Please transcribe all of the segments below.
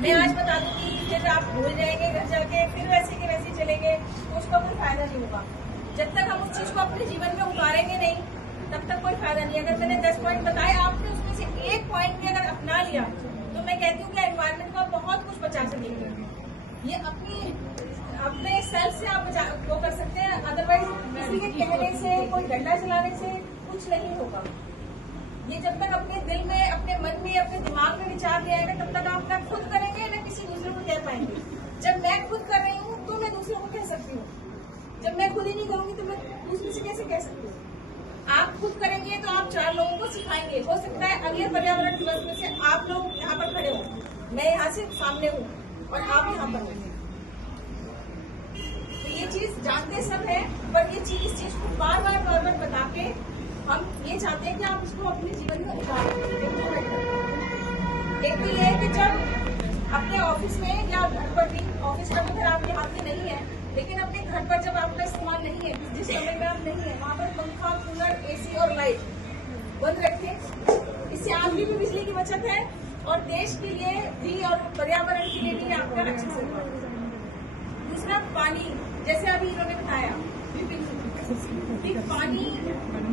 मैं आज बता दूंगी कि फिर आप भूल जाएंगे घर जाके, फिर वैसे के वैसे चलेंगे, तो उसका कोई फायदा नहीं होगा। जब तक हम उस चीज को अपने जीवन में उतारेंगे नहीं, तब तक कोई फायदा नहीं। अगर मैंने 10 पॉइंट बताए, आपने उसमें से एक पॉइंट भी अगर अपना लिया, तो मैं कहती हूँ कि एनवायरमेंट को बहुत कुछ बचा सकेंगे। ये अपने सेल्फ से आप वो कर सकते हैं, अदरवाइज किसी के कहने से, कोई डंडा चलाने से कुछ नहीं होगा। ये जब तक अपने दिल में, अपने मन में, अपने दिमाग में विचार ले आएगा, तब तक आप ना खुद करेंगे ना किसी दूसरे को कह पाएंगे। जब मैं खुद कर रही हूँ तो मैं दूसरे को कह सकती हूँ, जब मैं खुद ही नहीं करूंगी तो मैं दूसरे से कैसे कह सकती हूँ। आप खुद करेंगे तो आप 4 लोगों को सिखाएंगे। हो सकता है अगले पर्यावरण दिवस में से आप लोग यहाँ पर खड़े हो, मैं यहाँ से सामने हूँ और आप यहाँ पर हो। तो ये चीज जानते सब है, पर ये चीज, इस चीज को बार बार बता के हम ये चाहते हैं कि आप इसको अपने जीवन में उतारें। एक तो ये है कि जब अपने ऑफिस में या घर पर भी, ऑफिस का तो फिर आपके हाथ में नहीं है, लेकिन अपने घर पर जब आपका इस्तेमाल नहीं है, जिस समय में आप नहीं है, वहाँ पर पंखा, कूलर, एसी और लाइट बंद रखें। इससे आपकी भी बिजली की बचत है और देश के लिए भी और पर्यावरण के लिए भी आपका अच्छा से होगा। दूसरा, पानी, जैसे अभी इन्होंने बताया कि पानी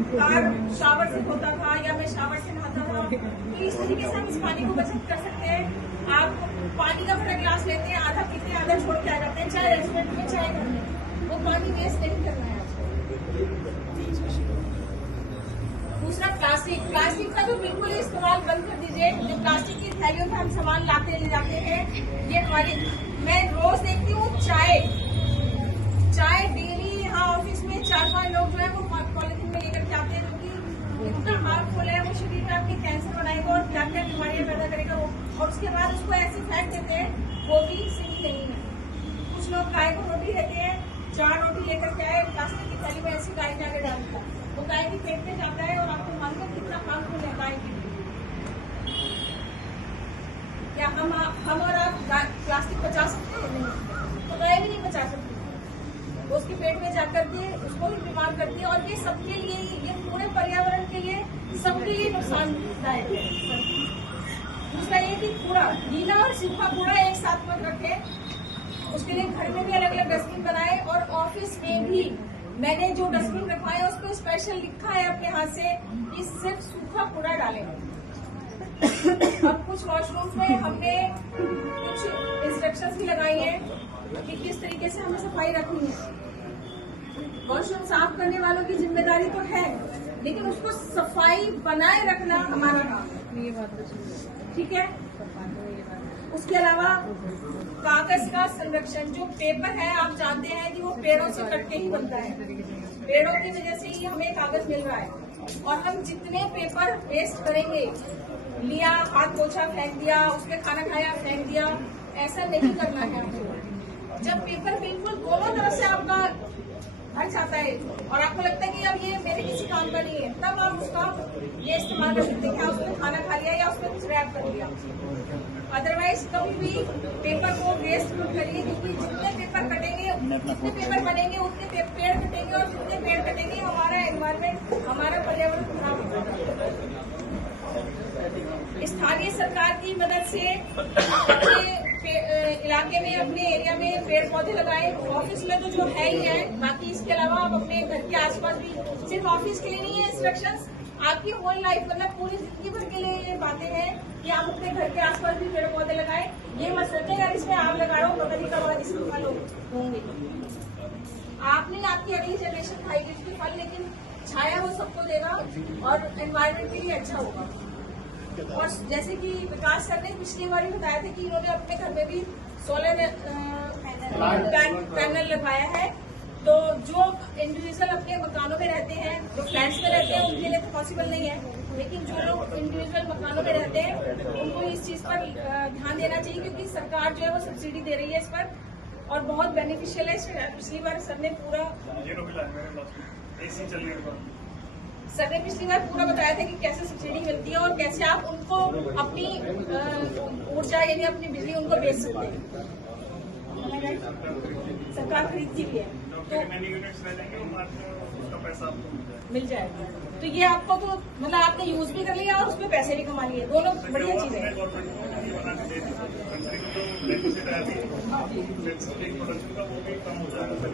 कार शावर से होता था या मैं शावर से नहाता था, तो इस तरीके से हम इस पानी को बचत कर सकते हैं। आप पानी का बड़ा गिलास लेते हैं, आधा पीते हैं, आधा छोड़ के आ जाते हैं, चाहे रेस्टोरेंट में चाहे घर में, वो पानी वेस्ट नहीं करना है आपको। दूसरा, प्लास्टिक का तो बिल्कुल ही इस्तेमाल बंद कर दीजिए। जो प्लास्टिक की थैलियों में हम सामान लाते ले जाते हैं, ये हमारी, मैं रोज देखती हूँ चाय डेली यहाँ ऑफिस में 4-5 लोग जो है वो पॉलिथीन में लेकर के आते हैं, जो कि इतना हार्मफुल है, वो शरीर में आपके कैंसर बनाएगा और क्या क्या बीमारियां पैदा करेगा वो, और उसके बाद उसको ऐसे फेंक देते हैं, वो भी सही नहीं है। कुछ लोग गाय को रोटी देते हैं, 4 रोटी लेकर के आए, प्लास्टिक की थैली में ऐसी गाय जाके डालता है, वो गाय के पेट में जाता है और आपको मालूम है कितना हार्मफुल है गाय के लिए। क्या हम और आप प्लास्टिक बचा सकते हैं? नहीं, तो गाय भी नहीं बचा सकती, वो उसके पेट में जाकर के उसको भी बीमार करती है, और ये सबके लिए, ये पूरे पर्यावरण के लिए, सबके लिए नुकसानदायक है। दूसरा ये कि कूड़ा, गीला और सूखा कूड़ा एक साथ मत रखें, उसके लिए घर में भी अलग अलग डस्टबिन बनाए, और ऑफिस में भी मैंने जो डस्टबिन रखवाए उस पर स्पेशल लिखा है अपने हाथ से कि सिर्फ सूखा कूड़ा डालेंगे। अब कुछ वॉशरूम्स में हमने कुछ इंस्ट्रक्शंस भी लगाई हैं कि किस तरीके से हमें सफाई रखनी है। वॉशरूम साफ करने वालों की जिम्मेदारी तो है, लेकिन उसको सफाई बनाए रखना हमारा काम है, ठीक है। उसके अलावा कागज का संरक्षण, जो पेपर है आप जानते हैं कि वो पेड़ों से कट के ही बनता है, पेड़ों की वजह से ही हमें कागज मिल रहा है, और हम जितने पेपर वेस्ट करेंगे, लिया हाथ पोछा फेंक दिया, उसमें खाना खाया फेंक दिया, ऐसा नहीं करना है आपको। जब पेपर बिल्कुल दोनों तरफ से आपका भर जाता है और आपको लगता है कि अब ये मेरे किसी काम का नहीं है, तब आप उसका ये इस्तेमाल कर सकते हैं, उसमें खाना खा लिया या उसमें कुछ रैप कर लिया। अदरवाइज कभी भी पेपर को वेस्ट मत करिए, क्योंकि जितने पेपर कटेंगे, जितने पेपर बनेंगे, उतने पेड़ कटेंगे, और जितने पेड़ कटेंगे हमारा एनवायरमेंट, हमारा पर्यावरण खराब होगा। स्थानीय सरकार की मदद से अपने इलाके में, अपने एरिया में पेड़ पौधे लगाए। ऑफिस में तो जो है ही है, बाकी इसके अलावा आप अपने घर के आसपास भी, सिर्फ ऑफिस के लिए नहीं है इंस्ट्रक्शंस, आपकी होल लाइफ, मतलब पूरी जिंदगी भर के लिए ये बातें हैं कि आप अपने घर के आसपास भी पेड़ पौधे लगाएं। ये मत सोचें यार इसमें आग लगा रहा हूँ, पता नहीं कब इसके फल होंगे। आपने आपकी अगली जनरेशन खाएगी इसके फल, लेकिन छाया वो सबको देगा और एनवायरमेंट के लिए अच्छा होगा। और जैसे कि विकास सर ने पिछली बार भी बताया था कि इन्होंने अपने घर में भी सोलर पैनल लगवाया है, तो जो इंडिविजुअल अपने मकानों में रहते हैं, जो फ्लैट्स में रहते हैं, उनके लिए तो पॉसिबल नहीं है, लेकिन जो लोग इंडिविजुअल मकानों में रहते हैं उनको इस चीज पर ध्यान देना चाहिए, क्योंकि सरकार जो है वो सब्सिडी दे रही है इस पर, और बहुत बेनिफिशियल है। पिछली बार सर ने पूरा सर ने पिछली बार पूरा बताया था कि कैसे सब्सिडी मिलती है और कैसे आप उनको अपनी ऊर्जा यानी अपनी बिजली उनको बेच सकते हैं। सरकार खरीदती भी है, तो मिल जाएगा। तो ये आपको तो मतलब आपने यूज भी कर लिया और उसमें पैसे भी कमा लिए, दोनों बढ़िया चीज है। दूसरे टायर की प्रोडक्शन का वो भी कम हो जाएगा।